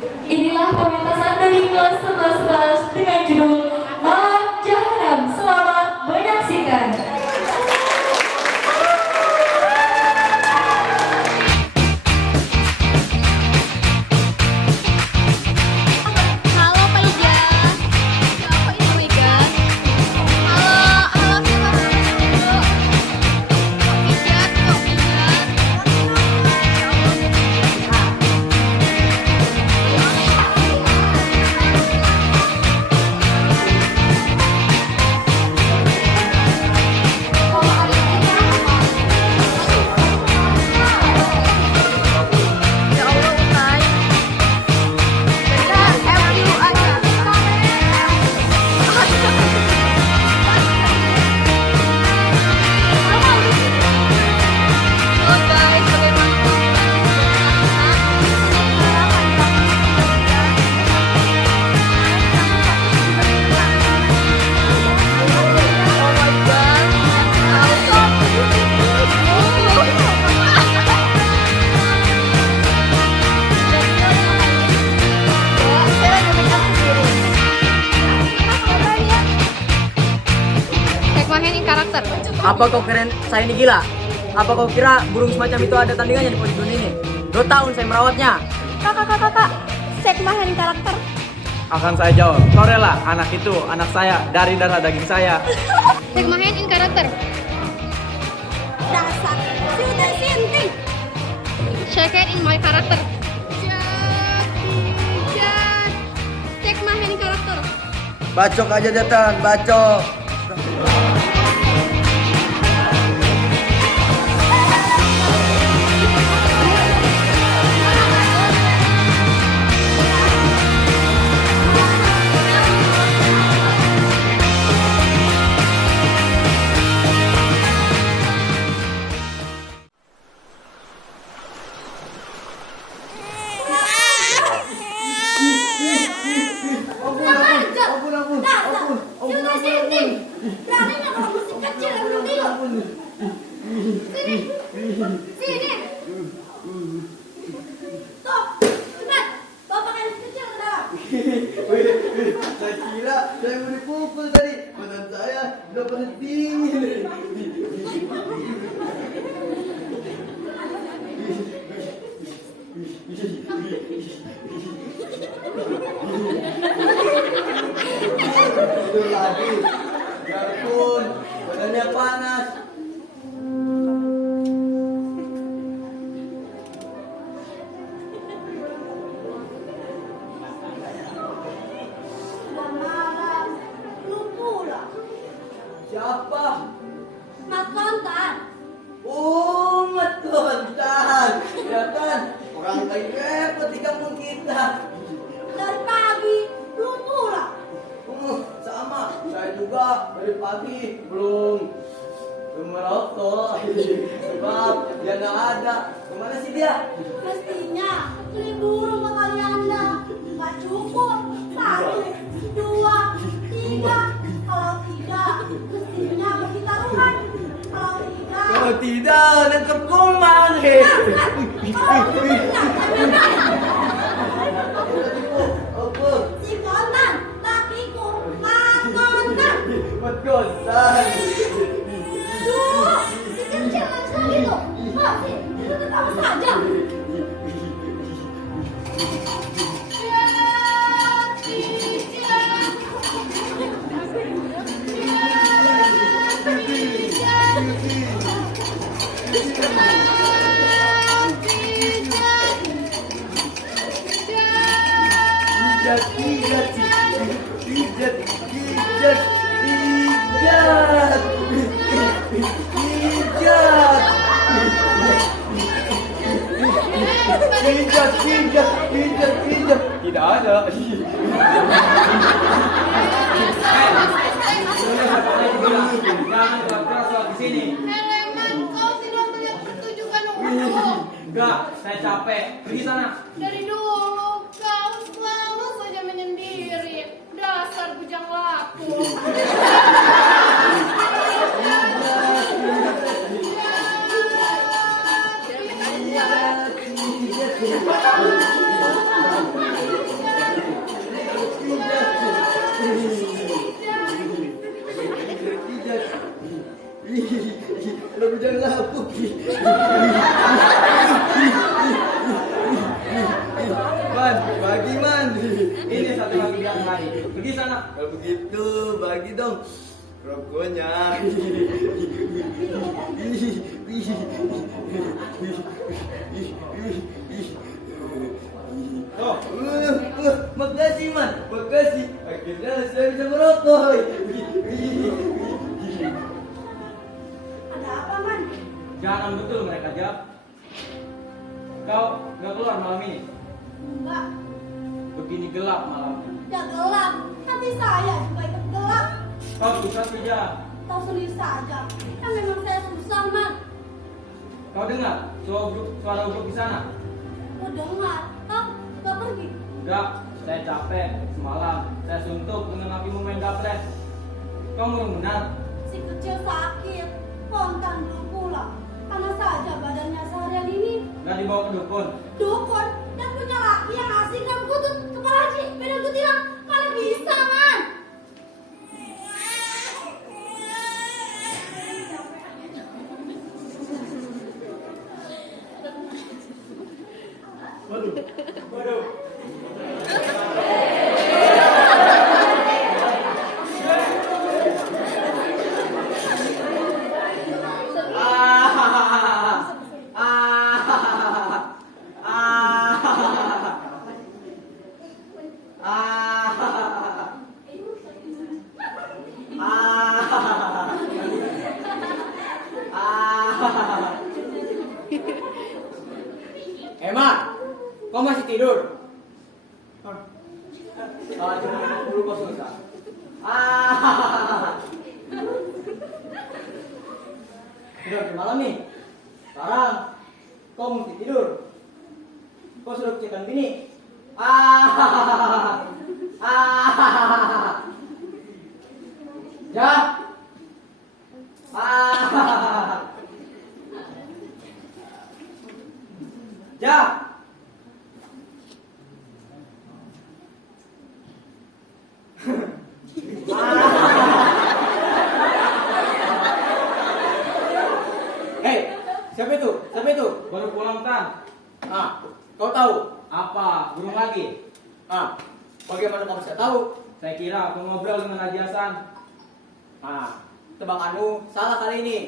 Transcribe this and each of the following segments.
Inilah pementasan dari kelas 11 dengan judul Malam Jahanam. Selamat menyaksikan. Halo Pak Ija. Siapa ini Bu Ija? Halo siapa dulu? Kok Ija? Ya Allah Utay. Ya FU aja. Halo guys, Tekmahin karakter. Apa kau keren saya ini gila? Apa kau kira burung semacam itu ada tandingannya di pojok ini? 2 tahun saya merawatnya. Kakak, sekmahin karakter. Akan saya jawab, kau rela anak itu, anak saya, dari darah daging saya. Tekmahin karakter. Dasar, sudah sinting. Second in my karakter. Jat. Tekmahin karakter. Bacok aja datang, bacok. Sudah sinting. Beraninya kalau musik kecil yang belum tidur. Sini. Stop. Cepat. Bapak kan kecil ke dalam. Saya kira saya mau dipukul tadi. Badan saya udah pada dingin. Tidur lagi. Biarpun badannya panas. Sudah malam. Belum pulang. Siapa? Mas Kontan. Oh, Kontan. Ya kan? Orang lain repot di kampung kita. Dari pagi belum pulang. Sama, saya juga dari pagi belum merokok. Sebab dia nggak ada. Kemana sih dia? Mestinya beli burung ke kali Anda. Nggak cukup. 1, 2, 3. Kalau tidak, mestinya bagi taruhan. Kalau tidak, Kalau tidak, nangkep kuman. Apa? si Kontan, lakiku, Mas Kontan. Kontan. Duh, si kecil kan sekali tuh. Masih, itu ketawa saja. Pijat, pijat, pijat, pijat, pijat, pijat, pijat. Tidak ada. Jangan keras-keras di sini. Elemen, kau tidak melihat pertunjukan umurku. Enggak, saya capek. Pergi sana. Dari dulu kau selalu saja menyendiri. Dasar bujang lapuk. Man, bagi man. Ini satu lagi yang lain. Pergi sana. Kalau begitu, bagi dong rokoknya. Tuh. Makasih man, makasih. Akhirnya saya bisa merokok. Ada apa, Man? Jangan betul mereka jawab. Kau nggak keluar malam ini. Enggak, Begini gelap malamnya. ya gelap. Nanti saya juga ikut gelap. Kau susah kerja. Tahu sendiri saja. Kan memang saya susah, Man. Kau dengar suara ubruk di sana? Kau dengar? Kau nggak pergi? Enggak, saya capek semalam. Saya suntuk dengan lakimu main gapres. Kau murung benar. Si kecil sakit. Kontan belum pulang. Karena saja badannya seharian ini Nggak dibawa ke dukun. dukun dan punya laki yang asing dan kutut kepala haji beda kutilang mana bisa, Man? Waduh. Emma, kau masih tidur? Cuma dulu kau susah. Sudah malam nih. Sekarang kau mesti tidur. Kau sudah kecekan bini. Ya. Ya. Hei, siapa itu? Siapa itu? Baru pulang Tan. Kau tahu? Apa? Burung lagi? Bagaimana kau bisa tahu? Saya kira aku ngobrol dengan Haji Hasan. Tebakanmu salah kali ini.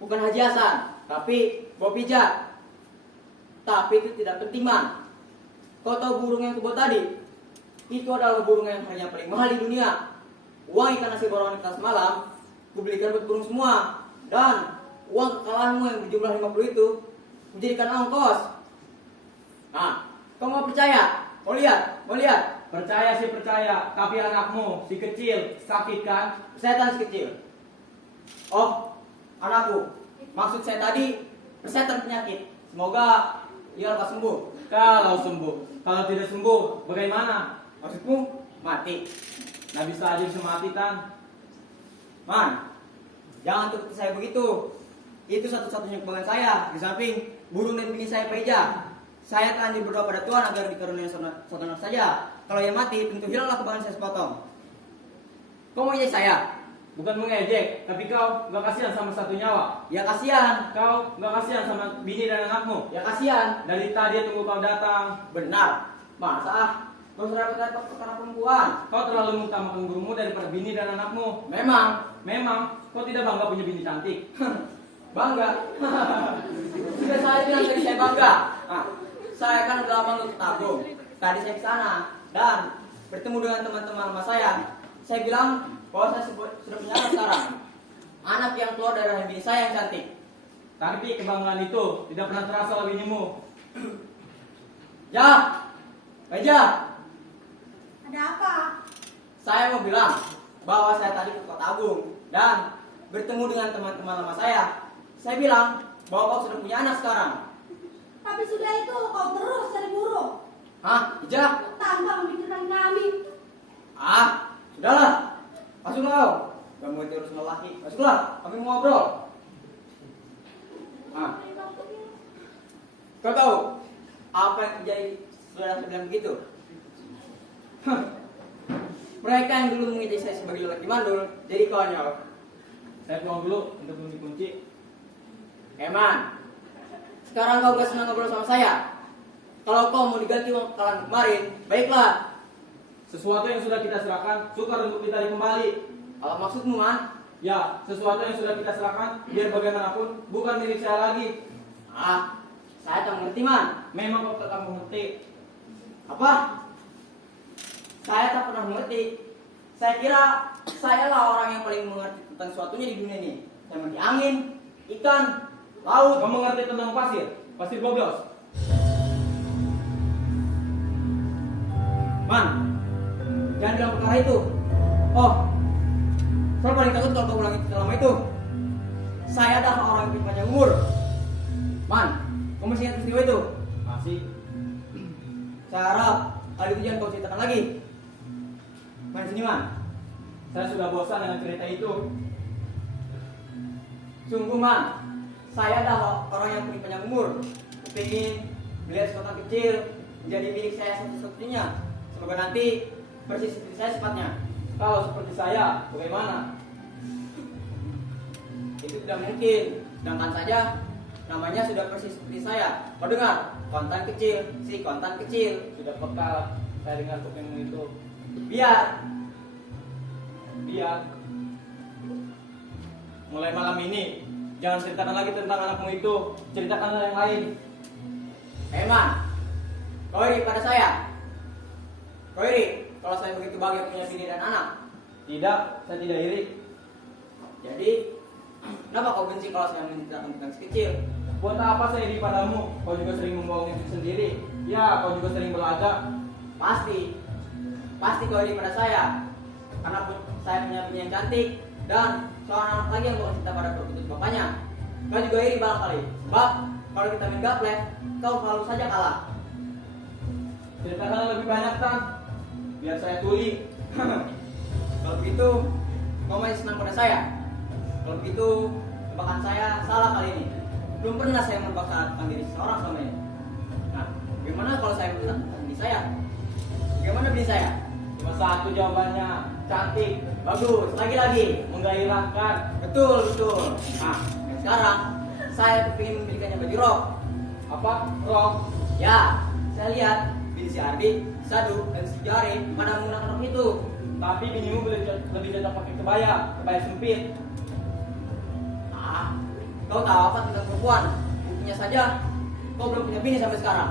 Bukan Haji Hasan, tapi Bob Pijat. Tapi itu tidak penting, Man. Kau tahu burung yang kubuat tadi? Itu adalah burung yang harganya paling mahal di dunia. Uang ikan nasi borongan kita semalam, kubelikan buat burung semua. Dan uang kekalahanmu yang berjumlah 50 itu, menjadikan ongkos. Kau mau percaya? Mau lihat? Mau lihat? Percaya sih percaya, tapi anakmu si kecil sakit kan? Persetan si kecil. Oh, anakku. Maksud saya tadi, persetan penyakit. Semoga ia lekas sembuh. Kalau sembuh, kalau tidak sembuh, bagaimana? Maksudmu mati? Nah bisa aja bisa mati Tan. Man, jangan tutup saya begitu. Itu satu-satunya kebanggaan saya. Di samping burung dan bini saya Peja. Saya telah berdoa pada Tuhan agar dikaruniai satu anak saja. Kalau ia mati, tentu hilanglah kebanggaan saya sepotong. Kau mau ejek saya? Bukan mengejek, tapi kau gak kasihan sama satu nyawa. Ya kasihan. Kau gak kasihan sama bini dan anakmu. Ya kasihan. Dari tadi tunggu kau datang. Benar. Masa kau sudah berkata perkara perempuan? Kau terlalu mengutamakan gurumu daripada bini dan anakmu. Memang Kau tidak bangga punya bini cantik. bangga. Sudah saya bilang tadi saya bangga. Saya kan udah lama untuk tabung. Tadi saya ke sana dan bertemu dengan teman-teman lama saya. Saya bilang bahwa saya sudah punya anak sekarang. Anak yang keluar dari rahim bini saya yang cantik. Tapi kebanggaan itu tidak pernah terasa oleh binimu. Ya, Meja. Ada apa? Saya mau bilang bahwa saya tadi ke Kota Agung dan bertemu dengan teman-teman lama saya. Saya bilang bahwa kau sudah punya anak sekarang. Tapi sudah itu kau terus cari burung Ija? tanpa memikirkan kami. Sudahlah. Masuklah kau. Gak mau terus lelaki. Masuklah, kami mau ngobrol. Kau tahu apa yang terjadi setelah saya bilang begitu? Mereka yang dulu mengejek saya sebagai lelaki mandul, jadi konyol. Saya pulang dulu untuk belum dikunci. Eman, sekarang kau gak senang ngobrol sama saya? Kalau kau mau diganti uang kekalahan kemarin, baiklah. Sesuatu yang sudah kita serahkan, sukar untuk ditarik kembali. Kalau maksudmu, Man? Ya, sesuatu yang sudah kita serahkan, biar bagaimanapun, bukan milik saya lagi. Saya tak mengerti, Man. Memang kau tak mengerti. Apa? Saya tak pernah mengerti. Saya kira saya lah orang yang paling mengerti tentang sesuatunya di dunia ini. Seperti angin, ikan, laut. Kau mengerti tentang pasir? Pasir Boblos. Man, jangan bilang perkara itu. Oh, saya paling takut kalau kau ulangi selama itu. Saya adalah orang yang panjang umur. Man, kau masih ingat peristiwa itu? Masih. Saya harap hal itu jangan kau ceritakan lagi. Man, sini, Man. Saya sudah bosan dengan cerita itu. Sungguh, Man, saya adalah orang yang punya panjang umur. Kepingin melihat kota kecil menjadi milik saya satu-satunya. Semoga nanti persis seperti saya sifatnya. Kalau seperti saya, bagaimana? Itu tidak mungkin. Sedangkan saja namanya sudah persis seperti saya. Kau dengar? Kontan kecil, si kontan kecil. Sudah peka saya dengar kupingmu itu. Biar Mulai malam ini, jangan ceritakan lagi tentang anakmu itu. Ceritakanlah yang lain. Man, kau iri pada saya. Kau iri kalau saya begitu bahagia punya bini dan anak. Tidak, saya tidak iri. Jadi, kenapa kau benci kalau saya menceritakan tentang si kecil? Buat apa saya iri padamu? Kau juga sering membohongi diri sendiri. Ya, kau juga sering berlagak. Pasti kau iri pada saya. Karena saya punya bini yang cantik dan seorang anak lagi yang bukan cinta pada perkutut bapaknya. Kau juga iri barangkali. Sebab kalau kita main gaplek, kau selalu saja kalah. Ceritakan lebih banyak, Tan. Biar saya tuli. Kalau begitu, kau masih senang pada saya. Kalau begitu, tebakan saya salah kali ini. Belum pernah saya memaksakan diri seseorang selama ini. Nah, bagaimana kalau saya menentang diri saya? Bagaimana bini saya? Cuma satu jawabannya, cantik, Bagus, lagi-lagi. menggairahkan. Betul. Nah, dan sekarang saya ingin membelikannya baju rok. Apa? Rok. Ya, saya lihat bini si Ardi, Sadu, dan si Jari pada menggunakan rok itu. Tapi binimu lebih cocok pakai kebaya sempit. Kau tahu apa tentang perempuan? Buktinya saja, kau belum punya bini sampai sekarang.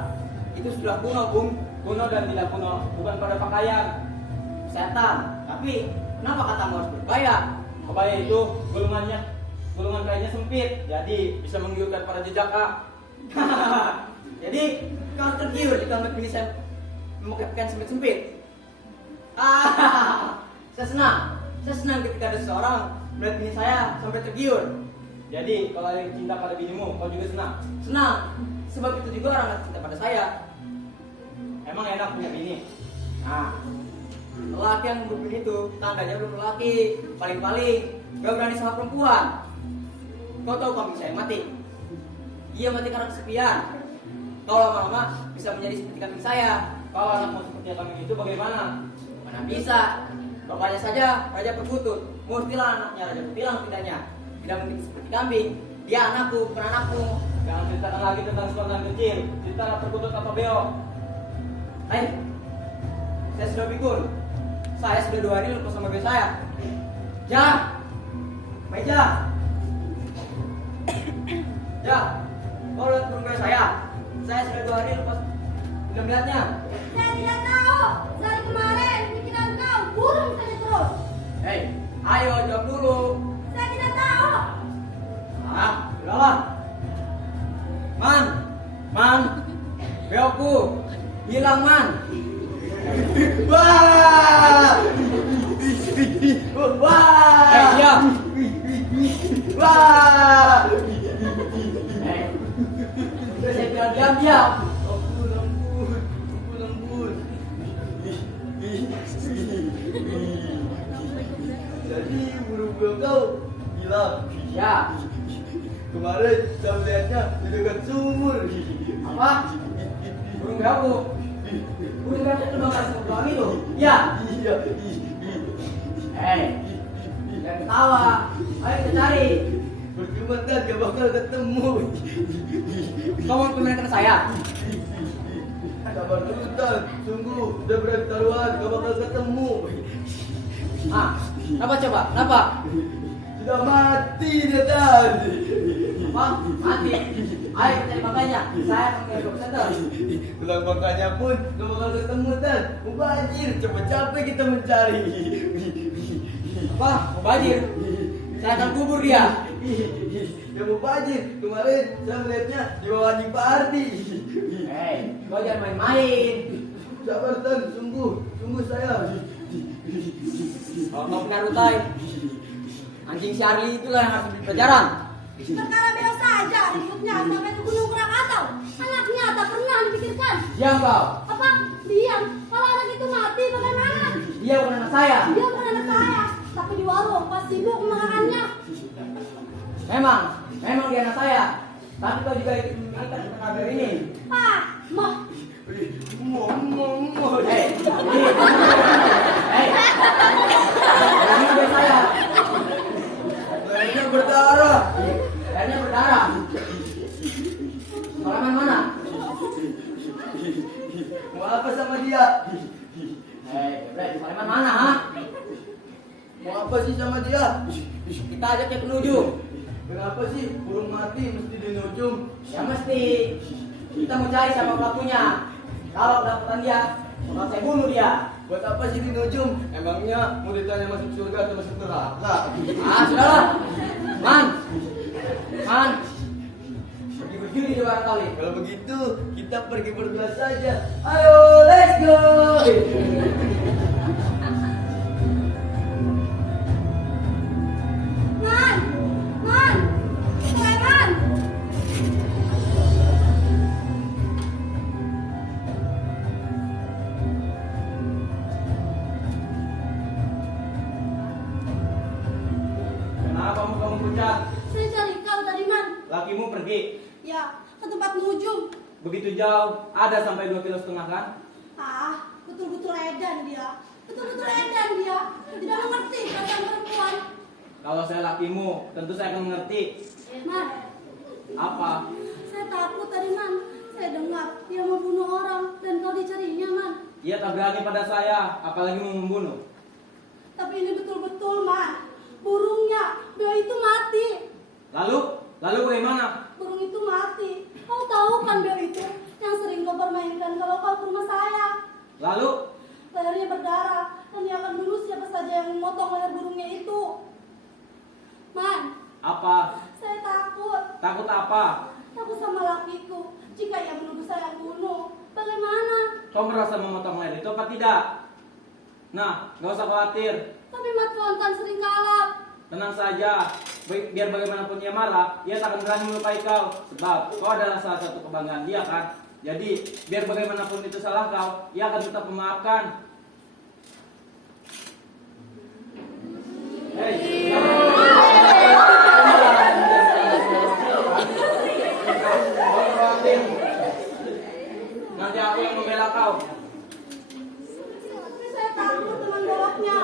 Itu sudah kuno, Bung. Kuno dan tidak kuno, bukan pada pakaian. Setan. Tapi kenapa katamu harus berbahaya? Kebaya itu gulungan kainnya sempit, jadi bisa menggiurkan para jejaka. Jadi kau tergiur jika melihat bini saya memakai pakaian sempit-sempit. Saya senang ketika ada seseorang melihat bini saya sampai tergiur. Jadi kalau ada yang cinta pada binimu, kau juga senang. Senang, sebab itu juga orang yang cinta pada saya. Emang enak punya bini? Nah, lelaki yang berbini itu tandanya belum lelaki, paling-paling gak berani sama perempuan. Kau tahu kambing saya mati? Ia mati karena kesepian. Kau lama-lama bisa menjadi seperti kambing saya. Kalau anakmu seperti kambing itu bagaimana? Mana bisa? Bapaknya saja raja perkutut. Mestilah anaknya raja kutilang tidaknya. Tidak mungkin seperti kambing. Dia anakku, bukan anakmu. Jangan ceritakan lagi tentang sekolah kecil. Ceritalah perkutut atau beo. Hai, saya sudah pikir. Saya sudah 2 hari lepas sama beo saya. Meja. Kau lihat burung beo saya. Saya sudah 2 hari lepas tidak melihatnya. Saya tidak tahu. Dari kemarin pikiran kau burung saja terus. Hei, ayo jawab dulu. Saya tidak tahu. Sudahlah. Man, beoku hilang, Man. Wah! Diam. Wah! Udah saya bilang diam. Lembur. Jadi burung beo kau hilang. Ya, Kemarin saya melihatnya di dekat sumur. apa? Burung beoku. Burung beoku terbakar sebelah itu. Ya. Iya. Jangan ketawa. Ayo kita cari. Percuma kan gak bakal ketemu. Kau mau pemenangkan saya? Sabar dulu Tan, sungguh udah berat taruhan, gak bakal ketemu. Ah, kenapa coba? Kenapa? Sudah mati dia Tan. Apa? Mati. Ayo kita cari makanya. Saya pakai drop center. Tulang bangkanya pun gak bakal ketemu Tan. Mubazir, capek-capek kita mencari. Apa? Mubazir. Saya akan kubur dia. Ya Mubazir, kemarin saya melihatnya di bawah Haji Pardi. Hei, kau jangan main-main. Sabar Tan, sungguh saya. Kalau kau benar utai, anjing si Arli itulah yang harus diberi pelajaran. Perkara biasa aja ributnya sampai ke Gunung Krakatau. Anaknya tak pernah dipikirkan. Diam kau. Apa? Diam. Kalau anak itu mati bagaimana? Dia bukan anak saya. Dia bukan anak saya, tapi di warung pas sibuk mengakannya. Memang dia anak saya. Tapi kau juga ikut mengikat kabar ini. Ah, mah. Hei, ini mobil saya. Lehernya berdarah. Lehernya berdarah. Salaman mana? Mau apa sama dia? Hei, Salaman mana, ha? Mau apa sih sama dia? Kita ajak dia ke penujung. Kenapa sih burung mati mesti dinujum? Ya mesti. Kita mau cari sama pelakunya. Kalau kedapatan dia, bakal saya bunuh dia. Buat apa sih dinujum? Emangnya mau ditanya masuk surga atau masuk neraka? Ah, sudahlah. Man. Pergi berjudi di barangkali. Kalau begitu kita pergi berdua saja. Ayo, let's go. Preman. Kenapa kamu pucat? Saya cari kau tadi, Man. Lakimu pergi. Ya, ke tempat nujum. Begitu jauh, ada sampai 2,5 kilo kan? Ah, betul-betul edan dia. Betul-betul edan dia. Tidak mengerti perasaan perempuan. Kalau saya lakimu, tentu saya akan mengerti. Man, Apa? saya takut tadi, Man. Saya dengar dia membunuh orang dan kau dicarinya, Man. Ia tak berani pada saya, apalagi mau membunuh. Tapi ini betul-betul, Man. Burungnya, beo itu mati. Lalu bagaimana? Burung itu mati. Kau tahu kan beo itu yang sering kau permainkan kalau kau ke rumah saya. Lalu Lehernya berdarah dan dia akan bunuh siapa saja yang memotong leher burungnya itu. Man, apa? saya takut. Takut apa? Takut sama lakiku. Jika ia menuduh saya bunuh, bagaimana? Kau merasa memotong leher itu apa tidak? Nah, gak usah khawatir. Tapi Mat Kontan sering kalap. Tenang saja. Biar bagaimanapun dia marah, ia tak akan berani melukai kau. Sebab kau adalah salah satu kebanggaan dia kan. Jadi, biar bagaimanapun itu salah kau, ia akan tetap memaafkan. Hei, nanti aku yang membela kau. Tapi saya takut teman boloknya.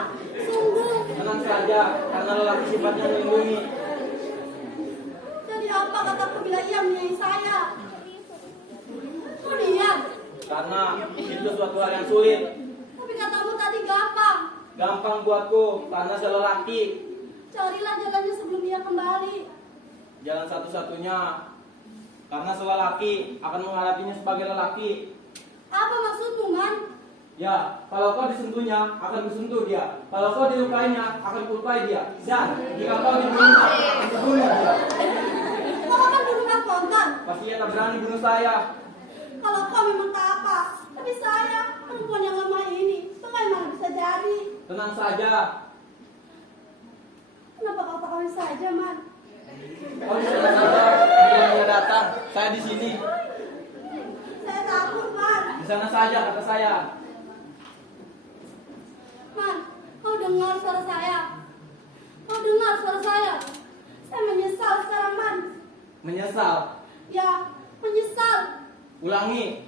Sungguh. Tenang saja, karena lelaki sifatnya melindungi. Jadi apa kataku bila ia menyayangi saya? Kau diam. Karena itu suatu hal yang sulit. Tapi katamu tadi gampang. Gampang buatku, karena saya lelaki. Carilah jalannya sebelum dia kembali. Jalan satu-satunya. Karena lelaki akan menghadapinya sebagai lelaki. Apa maksudmu, Man? Ya, kalau kau disentuhnya, akan kusentuh dia. Kalau kau dilukainya, akan kulukai dia. Dan jika kau dibunuh, akan kubunuh dia. Kau akan bunuh Mat Kontan. Pasti ia tak berani bunuh saya. Kalau kau memang tak apa. Tapi saya, perempuan yang lemah ini, bagaimana bisa jadi? Tenang saja. Kenapa kau tak kawin saja, Man? Kau di sana saja. Bila dia datang, saya di sini. Saya takut, Man. Di sana saja, kata saya. Man, kau dengar suara saya? Kau dengar suara saya? Saya menyesal sekarang, Man. Menyesal. Ya, menyesal. Ulangi.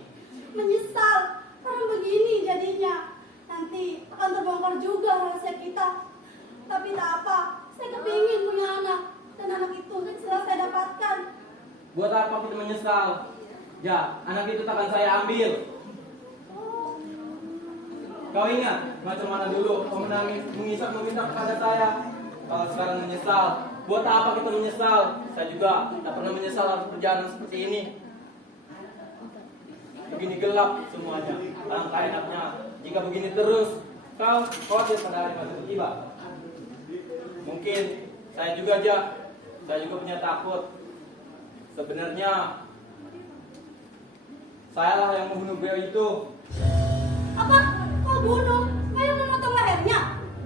Menyesal. Karena begini jadinya. Nanti akan terbongkar juga rahasia kita. Tapi tak apa. Saya kepingin punya anak. Dan anak itu segera saya dapatkan. Buat apa kita menyesal? Ya, anak itu takkan saya ambil. Kau ingat macam mana dulu kau mengisap meminta kepada saya? Kalau sekarang menyesal, buat apa kita menyesal? Saya juga tak pernah menyesal harus perjalanan seperti ini. Begini gelap semuanya. Alangkah enaknya jika begini terus. Kau khawatir pada hari mati tiba. Mungkin saya juga punya takut. Sebenarnya sayalah yang membunuh beliau itu. Apa? Kau bunuh? Kau yang memotong lehernya?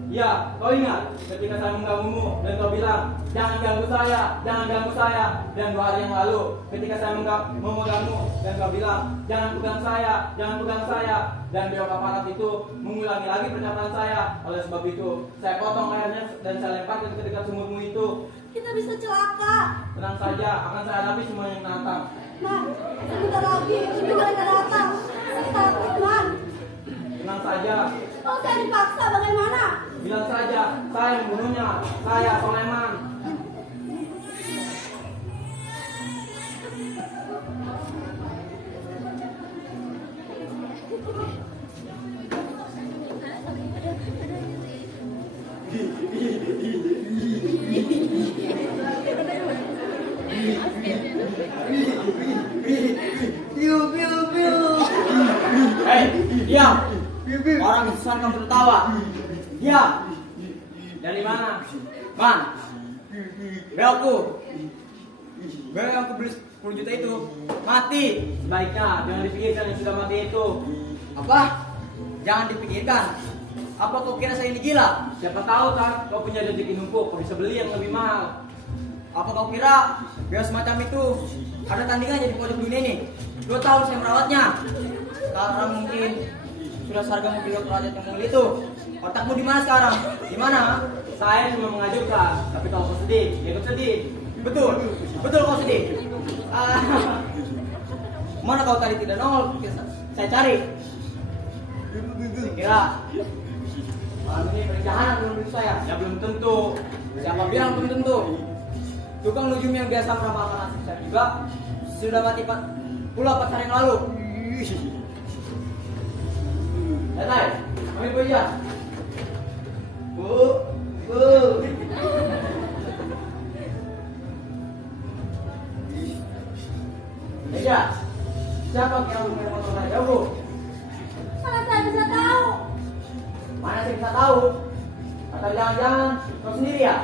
Ya, kau ingat ketika saya mengganggumu dan kau bilang, jangan ganggu saya. Dan 2 hari yang lalu, ketika saya memegangmu dan kau bilang, jangan pegang saya. Dan beliau aparat itu mengulangi lagi pernyataan saya. Oleh sebab itu, saya potong lehernya dan saya lemparkan ke dekat sumurmu itu. Kita bisa celaka. Tenang saja, akan saya hadapi semua yang menantang. Man, sebentar lagi mereka datang. Saya takut, Man. Tenang saja, Kalau saya dipaksa bagaimana? bilang saja, saya yang membunuhnya. Saya Soleman. Hei, diam! Orang besar kamu tertawa. Diam! Dari mana? Man, belku yang aku beli 10 juta itu mati. Sebaiknya jangan dipikirkan yang sudah mati itu. Apa? Jangan dipikirkan. Apa kau kira saya ini gila? Siapa tahu kan kau punya rezeki numpuk, kau bisa beli yang lebih mahal. Apa kau kira biar semacam itu ada tandingannya di pojok dunia ini? 2 tahun saya merawatnya. Sekarang mungkin sudah seharga mobil rakyat yang mulia itu. Otakmu di mana sekarang? Di mana? Saya cuma mengajukan, tapi kalau kau sedih, ya ikut sedih. Betul kau sedih. Mana kau tadi tidak nongol? Saya cari. Saya kira malam ini perjalanan menuju saya. Ya belum tentu. Siapa bilang belum tentu? Tukang nujum yang biasa meramalkan nasib saya juga sudah mati pula 4 hari yang lalu. Datang, kami bekerja. Bu. Beja, siapa yang punya motor saya, Bu? Mana saya bisa tahu? Mana saya bisa tahu? Atau jangan-jangan kau sendiri ya?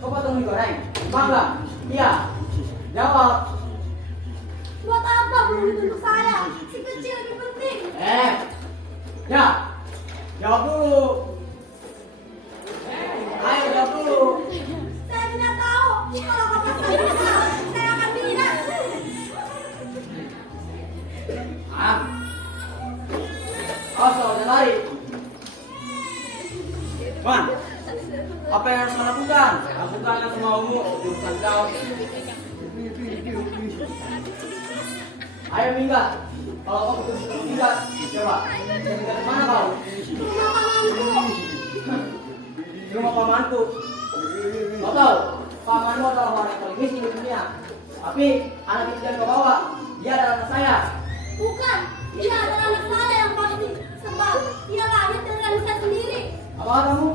Kau potong mie goreng? Bangga? Iya. Jawab. Buat apa belum dituntut saya? Si kecil lebih penting. Ya. Jawab dulu. Ayo jawab dulu. Saya tidak tahu. Kalau kau paksa saya akan pindah. Kosong, jangan lari. Man, apa yang harus kau lakukan? Lakukan yang semaumu, urusan kau. Ayo minggat. Kalau kau betul-betul minggat, coba. Minggat di mana kau? Rumah pamanku. Di rumah pamanku. Kau tahu, pamanmu adalah orang yang paling miskin di dunia. Tapi anak itu yang kau bawa, dia adalah anak saya. Bukan. Dia adalah anak saya yang pasti. Sebab dia lahir dari anak saya sendiri. Apa katamu?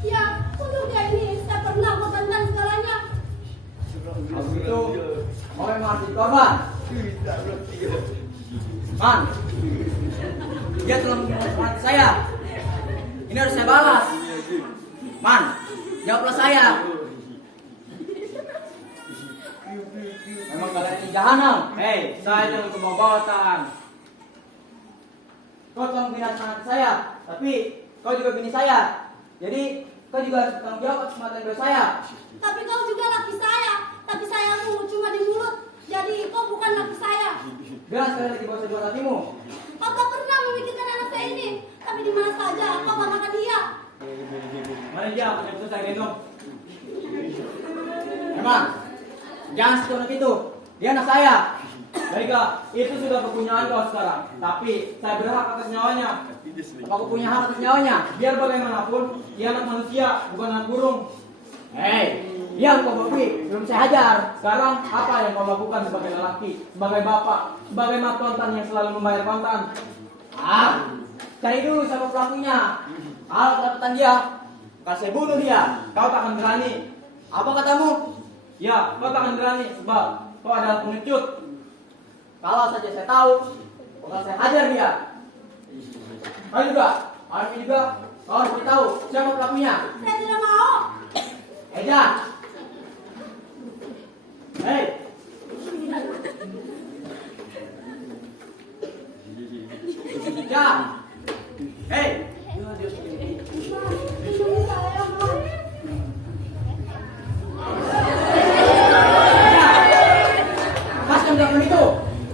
Ya, untuk dia ini saya pernah mengorbankan segalanya. Kalau begitu, kau memang harus jadi korban. Man, dia telah membunuh semangat saya. Ini harus saya balas. Man, jawablah saya. Memang kalian ini jahanam. Hei, saya jangan kebawa-bawaan. Kau telah membina semangat saya, tapi kau juga bini saya. Jadi kau juga harus bertanggung jawab atas kematian beliau saya. Tapi kau juga laki saya. Tapi sayangmu cuma di mulut. Jadi kau bukan laki saya. Bilang sekali lagi bahwa dua hatimu. Kau tak pernah memikirkan anak saya ini. Tapi di mana saja kau banggakan dia. Mari dia, penyebut saya gendong. Memang, jangan setuju itu. Dia anak saya. Baiklah, itu sudah kepunyaan kau sekarang. Tapi saya berhak atas nyawanya. Apa aku punya hak atas nyawanya? Biar bagaimanapun, dia anak manusia, bukan anak burung. Hei, diam kau babi, belum saya hajar. Sekarang apa yang kau lakukan sebagai lelaki, sebagai bapak, sebagai mat kontan yang selalu membayar kontan? cari dulu siapa pelakunya. Kalau kedapatan dia, akan saya bunuh dia. Kau tak akan berani. Apa katamu? Ya, kau tak akan berani sebab kau adalah pengecut. Kalau saja saya tahu, bakal saya hajar dia. Kau juga, ini juga, kau harus beritahu siapa pelakunya. Saya tidak mau. Eja. Hei. Eja. Hei. Lindungi saya, Man. Lepaskan telepon itu.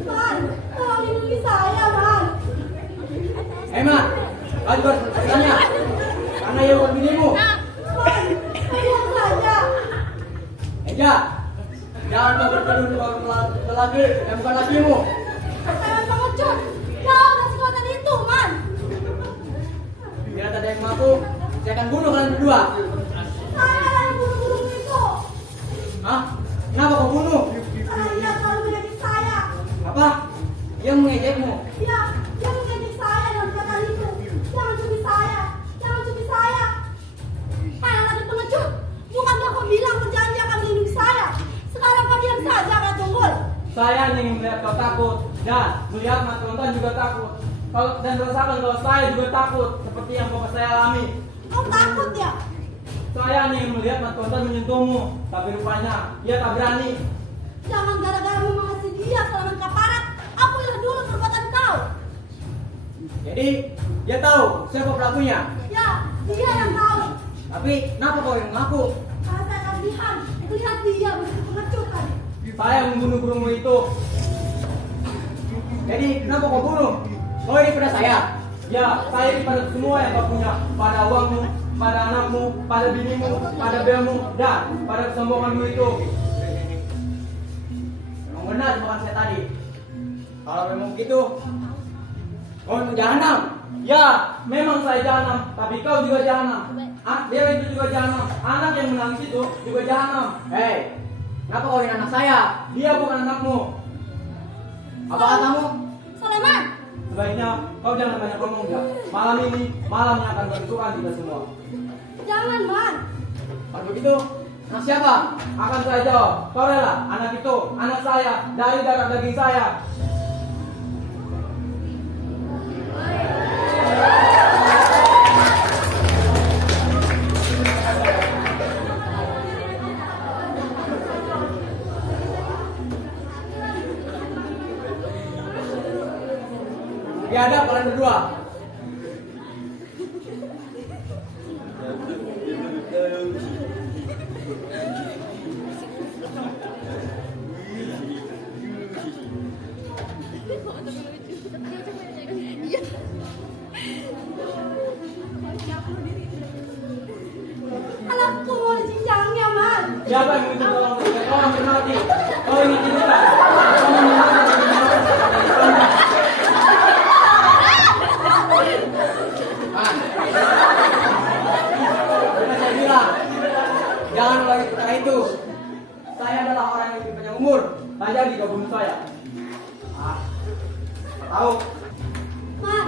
Man, tolong lindungi saya, Man. Emma, kau juga harus bertanya. Karena ia bukan binimu. Man, lihat saja. Eja, jangan kau berteduh lelaki yang bukan lakimu. Jangan pengecut. Jangan kesempatan itu, Man. Bila tak ada yang mengaku, saya akan bunuh kalian berdua. Saya yang bunuh-bunuh itu. Hah? Kenapa kau bunuh? Karena dia selalu mengejek saya. Apa? Dia mengejekmu. Dia mengejek saya dan kata itu. Jangan cubit saya. Jangan cubit saya. Hai lagi pengecut. Bukankah kau bilang berjanji akan melindungi saya? Sekarang kau diam saja, kau tunggul. Saya hanya ingin melihat kau takut dan melihat Mas Tonton juga takut. Dan merasakan kalau saya juga takut seperti yang bapak saya alami. Kau takut ya? Saya hanya ingin melihat Mas Tonton menyentuhmu, tapi rupanya ia tak berani. Jangan gara-gara mengasihi dia selama kaparat. Akulah dulu perbuatan kau. Jadi, dia tahu siapa pelakunya. Ya, dia yang tahu. Tapi, kenapa kau yang mengaku? Karena saya kasihan melihat dia begitu pengecut tadi. Saya yang membunuh burungmu itu. Jadi, kenapa kau bunuh? Kau ini pada saya. Ya, saya ini pada semua yang kau punya. Pada uangmu, pada anakmu, pada binimu, pada belmu, dan pada kesombonganmu itu. Memang benar tebakan saya tadi. Kalau memang begitu, kau memang jahanam. Ya, memang saya jahanam, tapi kau juga jahanam. Dia itu juga jahanam. Anak yang menangis itu juga jahanam. Hei, kenapa kau ini anak saya? Dia bukan anakmu. Apa katamu? Soleman, Sebaiknya kau jangan banyak ngomong ya. Malam ini malam yang akan menentukan kita semua. jangan, Man. Kalau begitu, anak siapa? Akan saya jawab. Kau rela anak itu anak saya dari darah daging saya. Biadab kalian berdua. Anakku mau dicincangnya, Man. Siapa yang minta tolong ketika kau hampir mati? Kau ingat ini kan? Kau menyimpan dari Sudah saya bilang, jangan ulangi perkara itu. Saya adalah orang yang lebih panjang umur. tak jadi kau bunuh saya. Tahu? Man,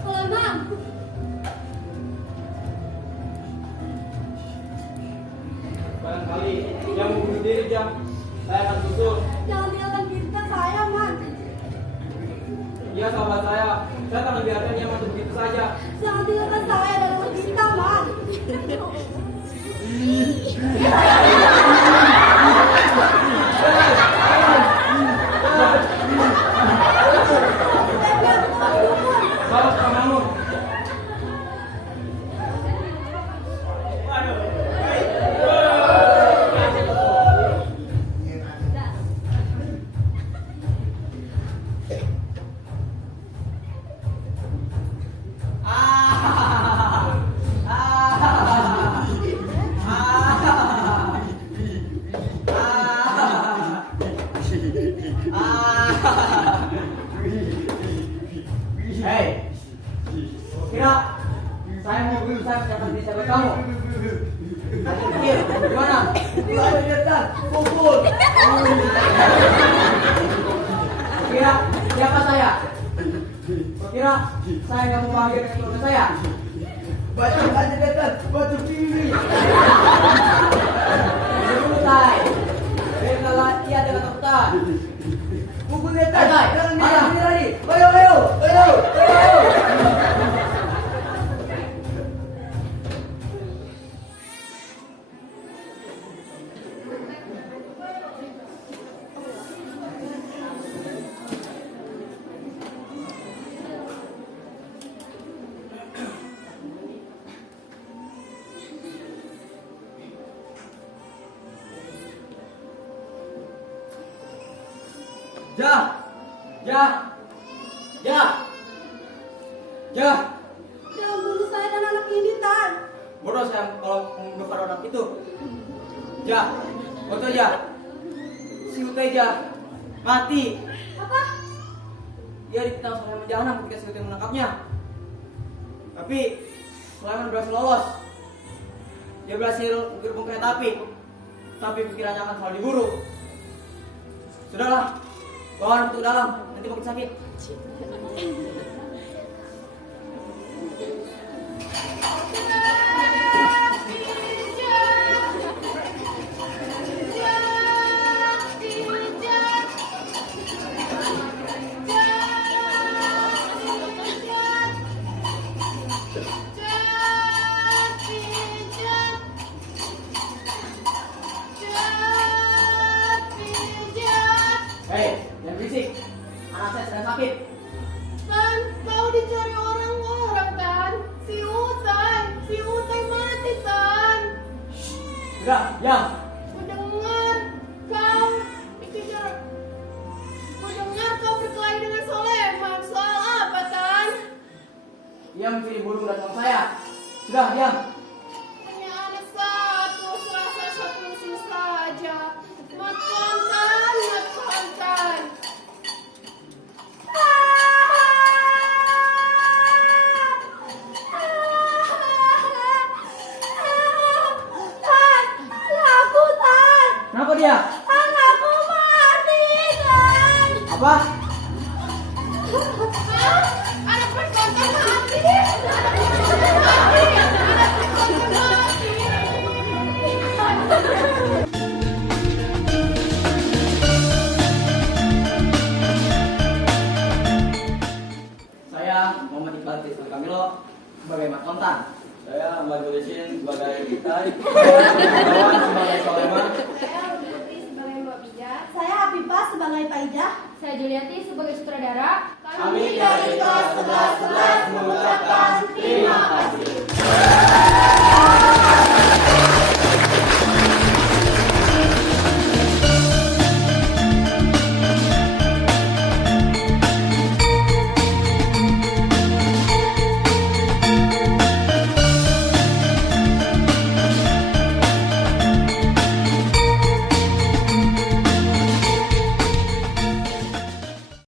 Soleman. Barangkali yang mau bunuh diri jam, saya akan susul. Jangan tinggalkan kita, saya, Man. Dia sahabat saya tak akan biarkan dia masuk begitu saja. Jangan tinggalkan saya dan kita, Man. Balas kamu. Hei, kira saya mau berusaha mencapai diri sahabat kamu? Kamu pikir gimana? Ayo nyetan, pukul. Kira siapa saya? Kira kira saya nggak mau bahagia dengan keluarga saya? Batu aja datang, batu tinggi. Selesai. Berikanlah ia dengan ketakutan. Pukul datang, Hai, jangan mana? ini lagi. Ayo, ayo, ayo, ayo. Jah, Jah, Jah, Jah. Jangan bunuh saya dan anak ini, Tan. Bodoh saya kalau membunuh orang itu. Jah, foto Jah. Si Utai Jah mati. Apa? Dia ditangkap Sulaiman Jahanam ketika si Utai menangkapnya. Tapi Sulaiman berhasil lolos. Dia berhasil gerbong kereta api. Tapi pikirannya akan selalu diburu. Sudahlah, bawa anak itu ke dalam. Nanti makin sakit. Hei, jangan berisik. Anak saya sedang sakit. Tan, kau dicari orang-orang, Tan. Si Utai mati, Tan. Sudah, diam. Kudengar kau dikejar. Kudengar kau berkelahi dengan Soleman. Soal apa, Tan? Dia mencuri burung dan uang saya. Sudah, diam. Hanya ada satu, serasa satu saja. Makan, Tan, makan, Tan. Tan, anakku, Tan. Kenapa dia? Anakku mati, Tan. Apa? Hah? Anak perempuan mati. Anak perempuan mati. Anak perempuan mati. Saya Muhammad Iqbal Tristan Kamilo sebagai Mas Kontan. Saya Ahmad Mulisin sebagai Itai. Kawan sebagai Soleman. Saya Putri sebagai Mbak Pijat. Saya Habibah sebagai Paijah. Saya Juliati sebagai sutradara. Kami dari kelas 11 mengucapkan terima kasih.